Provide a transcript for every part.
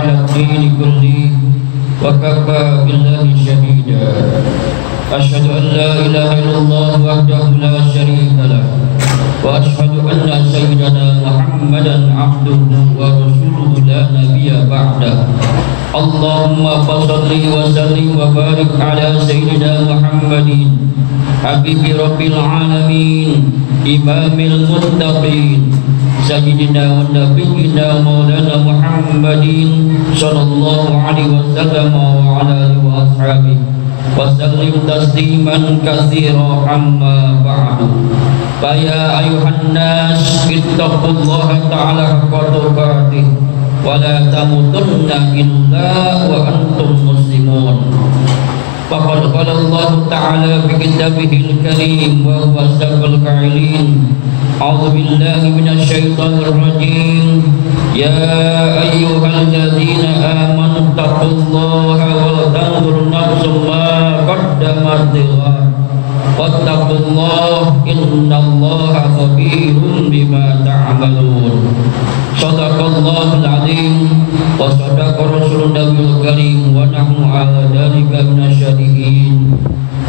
على الدين كله وكفى بالله شهيدا أشهد أن لا إله إلا الله وحده لا شريك له وأشهد أن سيدنا محمدا عبده ورسوله لا نبي بعده اللهم صل وسلم وبارك على سيدنا محمد حبيب رب العالمين إمام المتقين سيدنا ونبينا مولانا محمد صلى الله عليه وسلم وعلى آله وأصحابه وسلم تسليما كثيرا أما بعد فيا أيها الناس اتقوا الله تعالى حق تقاته ولا تموتن إلا وأنتم مسلمون فقد قال الله تعالى في كتابه الكريم وهو أصدق القائلين أعوذ بالله من الشيطان الرجيم يا أيها الذين آمنوا اتقوا الله ولتنظر نفس ما قدمت لغد واتقوا الله إن الله خبير بما تعملون صدق الله العظيم وصدق رسول النبي الكريم ونحن على ذلك من الشاهدين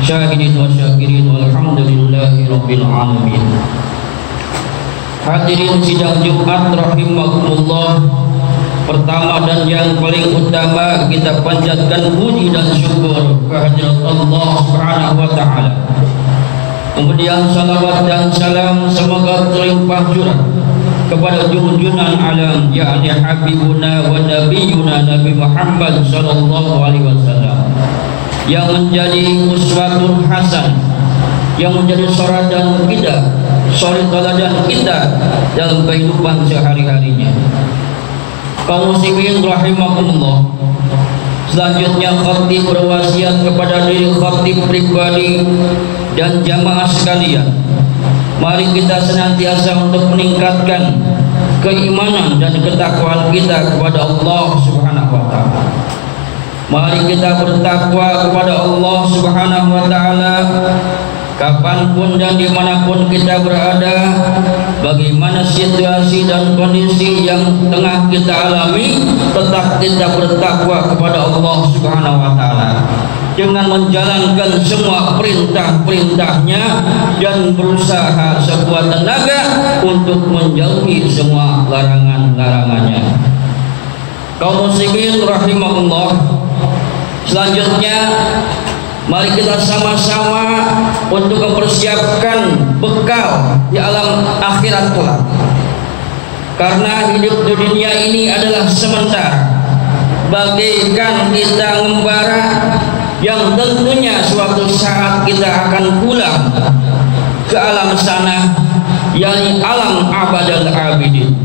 syahidin wa syakirin walhamdulillahi rabbil alamin. Hadirin sidang Jumat rahimakumullah, pertama dan yang paling utama kita panjatkan puji dan syukur kehadirat Allah Subhanahu wa taala. Kemudian salawat dan salam semoga terlimpah curah kepada junjungan alam yakni habibuna wa nabiyuna Nabi Muhammad sallallahu alaihi wasallam yang menjadi uswatun hasan, yang menjadi syarat dan kita, suri teladan kita dalam kehidupan sehari-harinya. Kaum muslimin rahimakumullah, selanjutnya khatib berwasiat kepada diri khatib pribadi dan jamaah sekalian, mari kita senantiasa untuk meningkatkan keimanan dan ketakwaan kita kepada Allah Subhanahu wa taala. Mari kita bertakwa kepada Allah Subhanahu wa taala kapanpun dan dimanapun kita berada, bagaimana situasi dan kondisi yang tengah kita alami, tetap kita bertakwa kepada Allah Subhanahu wa taala dengan menjalankan semua perintah-perintahnya dan berusaha sekuat tenaga untuk menjauhi semua larangan-larangannya. Kaum muslimin rahimahullah, selanjutnya mari kita sama-sama untuk mempersiapkan bekal di alam akhirat kelak. Karena hidup di dunia ini adalah sementara, bagaikan kita ngembara yang tentunya suatu saat kita akan pulang ke alam sana, yakni alam abadal abidin.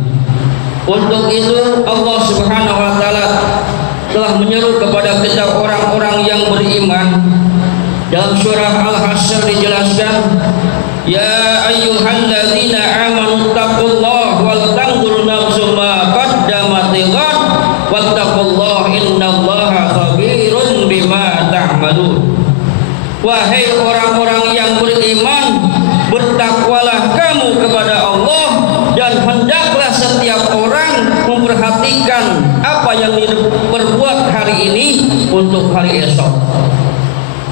Untuk itu Allah Subhanahu wa taala telah menyeru kepada kita orang-orang yang beriman. Dalam surah Al-Hasyr dijelaskan, ya ayyuhalladzina amanu taqullaha wal tanzur nafsum ma qaddamat lighad wattaqullaha innallaha khabirun bima ta'malun. Wahai orang-orang yang beriman, bertakwalah kamu kepada Allah dan hendaklah setiap orang memperhatikan apa yang diperbuat hari ini untuk hari esok.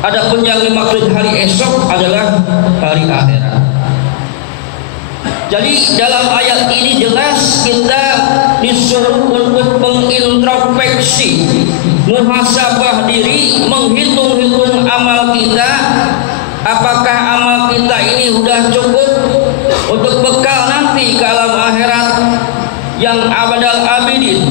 Adapun yang dimaksud hari esok adalah hari akhirat. Jadi dalam ayat ini jelas kita disuruh untuk mengintrospeksi, muhasabah diri, menghitung-hitung amal kita. Apakah amal kita ini sudah cukup untuk bekal nanti ke alam akhirat yang abadal abidin?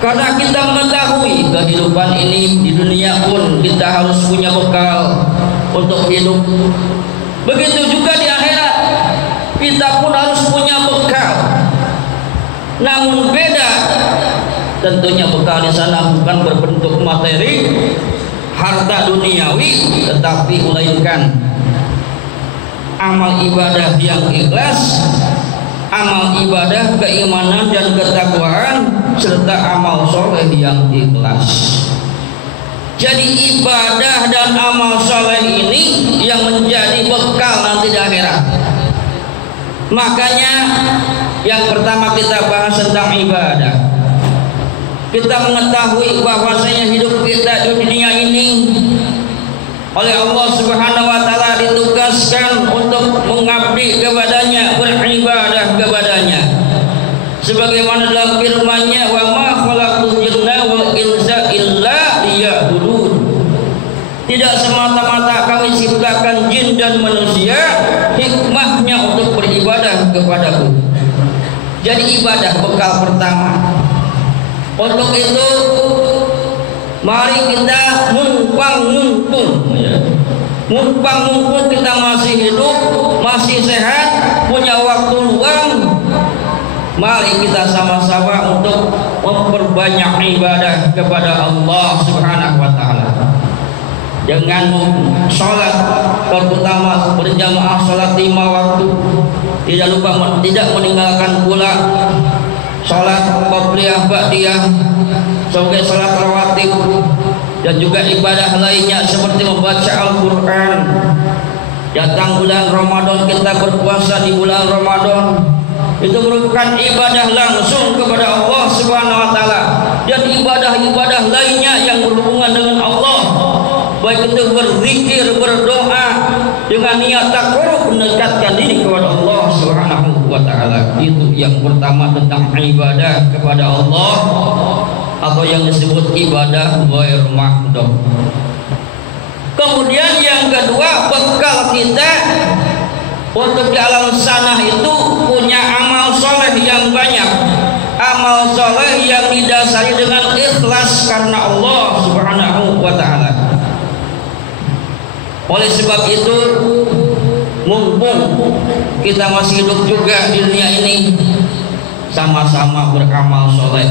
Karena kita mengetahui kehidupan ini di dunia pun kita harus punya bekal untuk hidup. Begitu juga di akhirat kita pun harus punya bekal. Namun beda, tentunya bekal di sana bukan berbentuk materi, harta duniawi, tetapi melainkan amal ibadah yang ikhlas, amal ibadah keimanan dan ketakwaan, serta amal soleh yang ikhlas. Jadi ibadah dan amal soleh ini yang menjadi bekal nanti di akhirat. Makanya yang pertama kita bahas tentang ibadah. kita mengetahui bahwasanya hidup kita di dunia ini oleh Allah Subhanahu wa taala ditugaskan untuk mengabdi kepadanya, beribadah kepadanya. Sebagaimana dalam firman-Nya, "Wa ma khalaqtul jinna wal insa illa liya'budun." Tidak semata-mata kami ciptakan jin dan manusia, hikmahnya untuk beribadah kepadaku. Jadi ibadah bekal pertama. Untuk itu mari kita mumpung kita masih hidup, masih sehat, punya waktu luang, mari kita sama-sama untuk memperbanyak ibadah kepada Allah Subhanahu wa taala. Dengan sholat, terutama berjamaah sholat 5 waktu, tidak lupa tidak meninggalkan pula sholat qobliyah ba'diyah sampai sholat rawatib, dan juga ibadah lainnya seperti membaca Al-Quran. Datang bulan Ramadan, kita berpuasa di bulan Ramadan, itu merupakan ibadah langsung kepada Allah Subhanahu wa taala, dan ibadah-ibadah lainnya yang berhubungan dengan Allah, baik itu berzikir, berdoa dengan niat taqarrub, mendekatkan diri kepada Allah Subhanahu wa taala. Itu yang pertama tentang ibadah kepada Allah, atau yang disebut ibadah ghair mahdhuf. Kemudian yang kedua, bekal kita untuk di alam sana itu punya amal soleh yang banyak, amal soleh yang didasari dengan ikhlas karena Allah Subhanahu wa taala. Oleh sebab itu, mumpung kita masih hidup juga di dunia ini, sama-sama beramal soleh,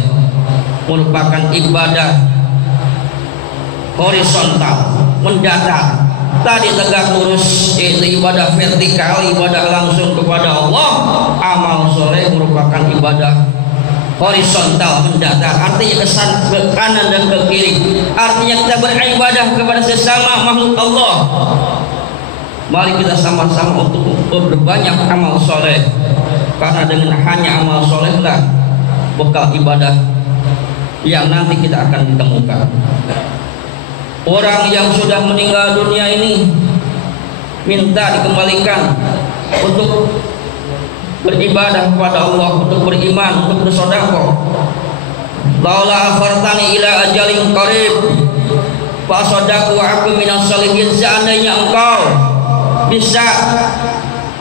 merupakan ibadah horizontal, mendatar. Tadi tegak lurus yaitu ibadah vertikal, ibadah langsung kepada Allah. Amal soleh merupakan ibadah horizontal, mendatar, artinya ke kanan dan ke kiri. Artinya kita beribadah kepada sesama makhluk Allah. Mari kita sama-sama untuk berbanyak amal soleh, karena dengan hanya amal solehlah bekal ibadah yang nanti kita akan ditemukan. Orang yang sudah meninggal dunia ini minta dikembalikan untuk beribadah kepada Allah, untuk beriman, untuk bersedekah. Laula afartani ila ajalin qarib fa sadaqu aku minas salihin. Seandainya engkau bisa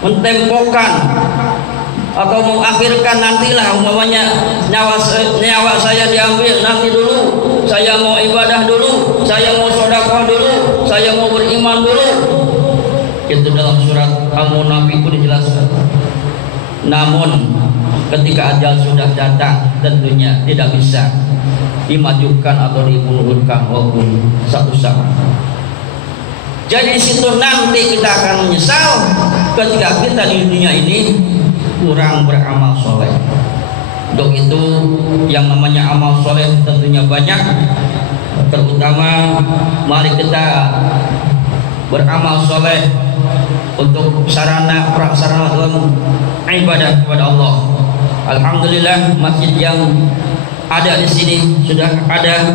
mentempokan atau mengakhirkan, nantilah umpamanya nyawa saya diambil, nanti dulu saya mau ibadah dulu, saya mau sedekah dulu, saya mau beriman dulu. Itu dalam surat Al-Munafiqun dijelaskan. Namun ketika ajal sudah datang, tentunya tidak bisa dimajukan atau dimundur-mundurkan walaupun satu saat. Jadi di situ nanti kita akan menyesal ketika kita di dunia ini kurang beramal soleh. Untuk itu yang namanya amal soleh tentunya banyak. Terutama mari kita beramal soleh untuk sarana prasarana dalam ibadah kepada Allah. Alhamdulillah masjid yang ada di sini sudah ada,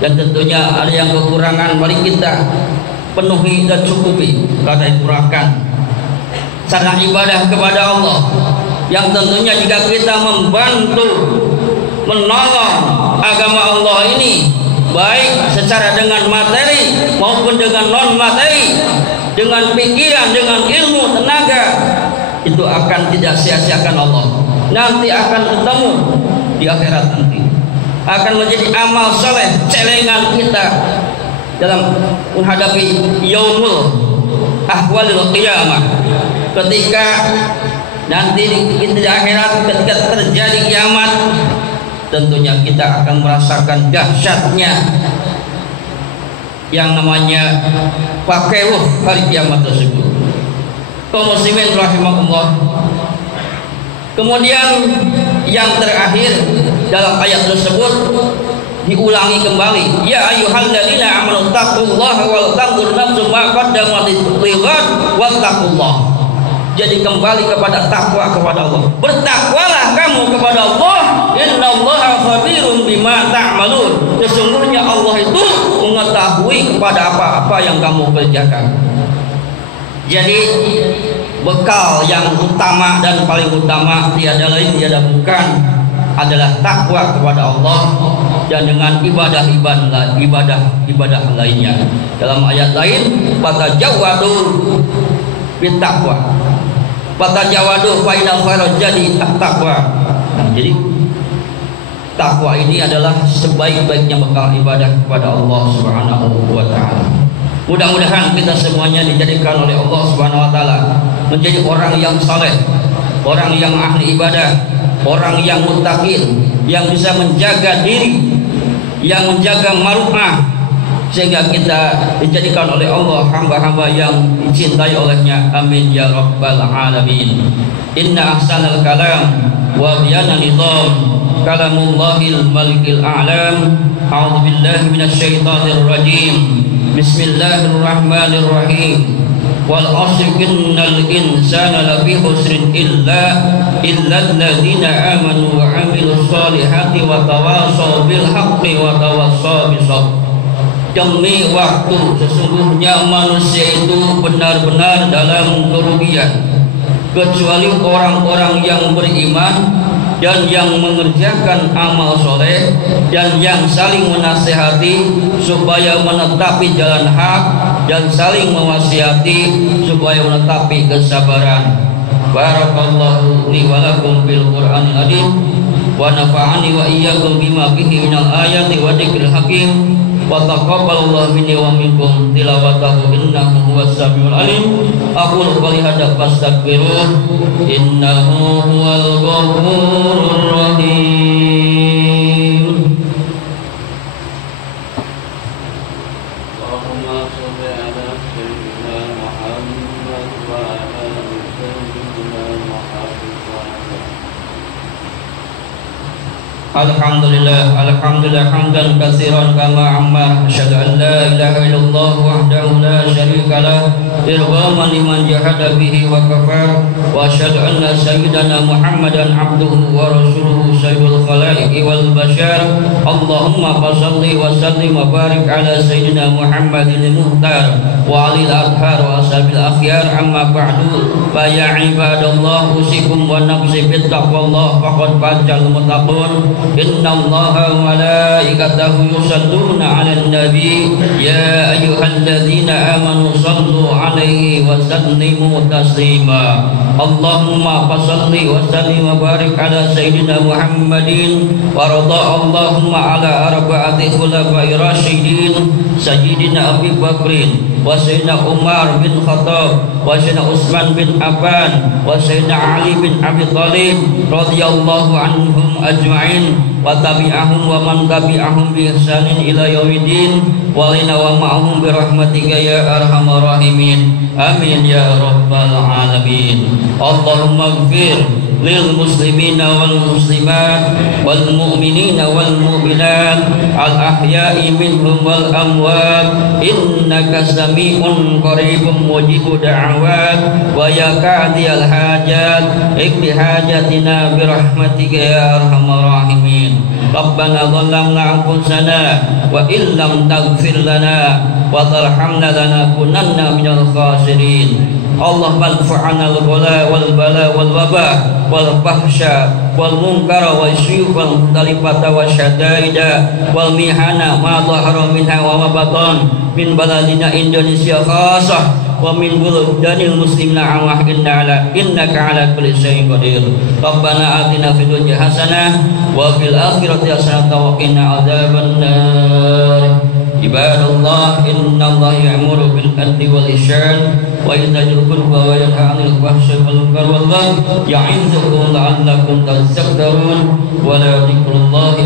dan tentunya ada yang kekurangan. Mari kita penuhi dan cukupi karena dikurangkan sarana ibadah kepada Allah, yang tentunya jika kita membantu menolong agama Allah ini, baik secara dengan materi maupun dengan non materi, dengan pikiran, dengan ilmu, tenaga, itu akan tidak sia-siakan Allah. Nanti akan ketemu di akhirat, nanti akan menjadi amal soleh celengan kita dalam menghadapi yaumul ahwalil qiyamah. Ketika nanti di akhirat, ketika terjadi kiamat, tentunya kita akan merasakan dahsyatnya yang namanya pakewuh hari kiamat tersebut. Kaum muslimin rahimahullah. Kemudian yang terakhir dalam ayat tersebut diulangi kembali, ya ayyuhalladzina amanu taqullaha wal tanzur nafsum ma qaddamat lighad wattaqullah. Jadi kembali kepada takwa kepada Allah. Bertakwalah kamu kepada Allah. Innallaha khabirun bima ta'malun. Sesungguhnya Allah itu mengetahui kepada apa-apa yang kamu kerjakan. Jadi bekal yang utama dan paling utama tiada lain tiada bukan adalah takwa kepada Allah dan dengan ibadah lainnya. Dalam ayat lain, fatajawadu bittaqwa. Fatajawadu fa inna khairal jadi taqwa. Nah, jadi takwa ini adalah sebaik-baiknya bekal ibadah kepada Allah Subhanahu wa taala. Mudah-mudahan kita semuanya dijadikan oleh Allah Subhanahu wa taala menjadi orang yang saleh, orang yang ahli ibadah, orang yang muttaqin, yang bisa menjaga diri, yang menjaga maruah, sehingga kita dijadikan oleh Allah hamba-hamba yang dicintai olehnya. Amin ya rabbal alamin. Inna ahsanal kalam wa biyana nizam kalamullahil malikil a'lam. A'udzu billahi minasyaitonir rajim. Bismillahirrahmanirrahim. Wal 'asri innal insana lafi khusrin illa alladziina aamanu wa 'amilus shalihati wa tawashaw bil haqqi wa tawashaw bis sabr. Demi waktu sesungguhnya manusia itu benar-benar dalam kerugian, kecuali orang-orang yang beriman dan yang mengerjakan amal soleh dan yang saling menasihati supaya menetapi jalan hak dan saling mewasiati supaya menetapi kesabaran. Barakallahu li wa lakum bil Qur'anil azim wa nafa'ani wa iyyakum bima fihi minal ayati wa dzikril hakim. Wa taqabbalallahu minni wa minkum tilawatahu innahu huwas samiul alim. Aqulu qali hadza fastaghfiruh innahu huwal ghafurur rahim. Allahumma shalli ala sayyidina Muhammad wa ala sayyidina Muhammad. Alhamdulillah hamdan katsiran kama amma asyhadu an la ilaha illallah wahdahu la syarika lah irghaman liman jahada bihi wa kafar wa asyhadu anna sayyidana Muhammadan abduhu wa rasuluhu sayyidul khalaiqi wal bashar. Allahumma shalli wa sallim wa barik ala sayyidina Muhammadil muhtar wa alil adhar wa ashabil akhyar. Amma ba'du, fa ya ibadallah usikum wa nafsi bit taqwallah faqad fazal muttaqun. Inna Allaha wa malaikatahu yusalluna 'alan nabi ya ayyuhalladzina amanu sallu 'alaihi wa sallimu taslima. Allahumma shalli wa sallim wa barik ala sayyidina Muhammadin wa radha Allahumma ala arba'ati khulafa'ir rasyidin sayyidina Abi Bakrin wa sayyidina Umar bin Khattab wa sayyidina Utsman bin Affan wa sayyidina Ali bin Abi Thalib radhiyallahu anhum ajma'in wa tabi'ahum wa man tabi'ahum bi ihsanin ila yaumiddin wa lana wa ma'hum bi rahmatika ya arhamar rahimin. Amin ya rabbal alamin. Allahumma ighfir lil muslimina wal muslimat wal mu'minina wal mu'minat al ahya'i minhum wal amwat innaka sami'un qaribun mujibud da'awat wa ya qadiyal hajat ikbi hajatina bi rahmatika ya arhamar rahimin. Rabbana dhallamna anfusana wa illam taghfir lana wa tarhamna lanakunanna minal khasirin. Allah manfa'ana al-ghala wal bala wal wabah wal fahsya wal munkara wal syuh wal mukhtalifata wa syadaida wal mihana ma dhahara minha wa ma batan min baladina Indonesia khassah wa min buludanil muslimina amah innaka ala kulli syai'in qadir. Rabbana atina fid dunya hasanah wa fil akhirati hasanah wa qina adzabannar. Ibadallah innallaha ya'muru bil adli wal ihsan wa yahdiru qurba wa yanha 'anil fahsya'i wal munkari wal baghi ya'izukum la'allakum tadhakkarun wa la dzikrullahi